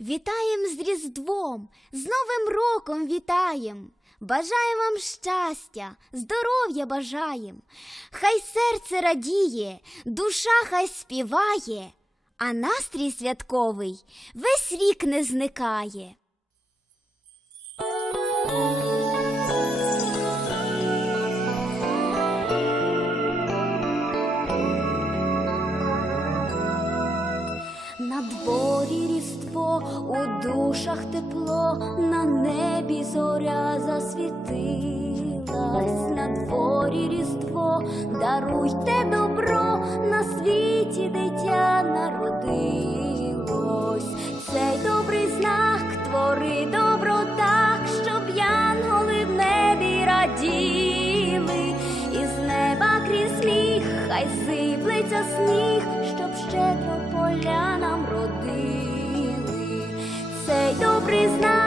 Вітаєм з Різдвом, з Новим роком вітаєм! Бажаємо вам щастя, здоров'я бажаєм! Хай серце радіє, душа хай співає, а настрій святковий весь рік не зникає. Ушах тепло, на небі зоря засвітилась, на дворі різдво, даруйте добро, на світі дитя народилось, цей добрий знак твори добро так, щоб янголи в небі раділи, і з неба крізь сміх, хай сиплеться сніг, щоб щедро полянам цей добрий знак.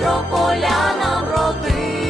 щедро поля нам родив.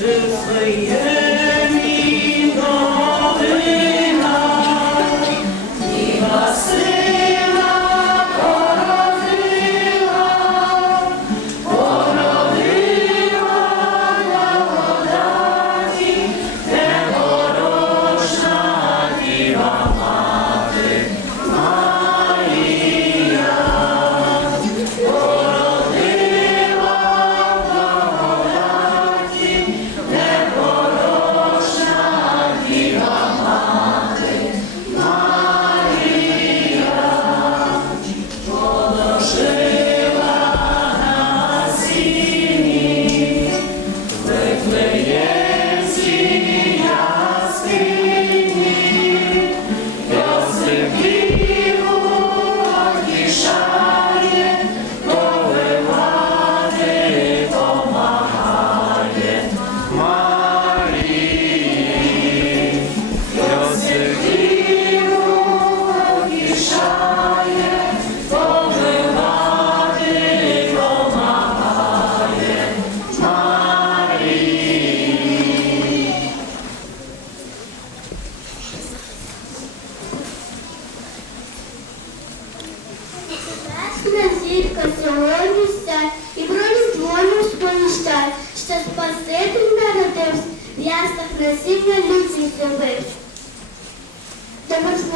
تصير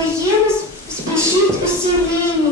Поїли, спішіть усі нині.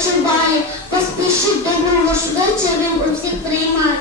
відпочиває, поспішить до нього швидше він усіх приймає.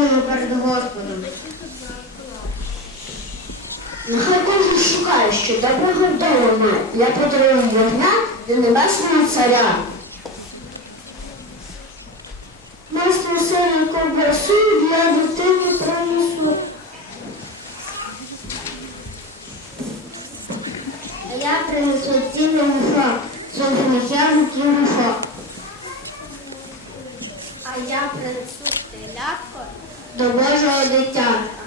станемо перед Господом. Ну, Нехай кожен шукає, що доброго вдома я подарую вогня для небесного царя. Божого дитя.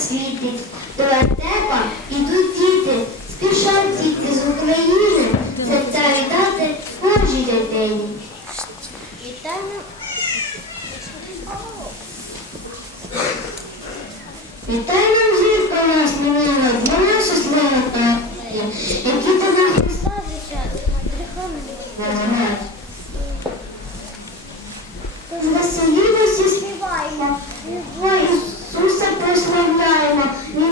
світі. До Антепа ідуть діти, спішать діти з України, серця віддати Божій дитині. Вітаємо. Вітаємо. Yeah.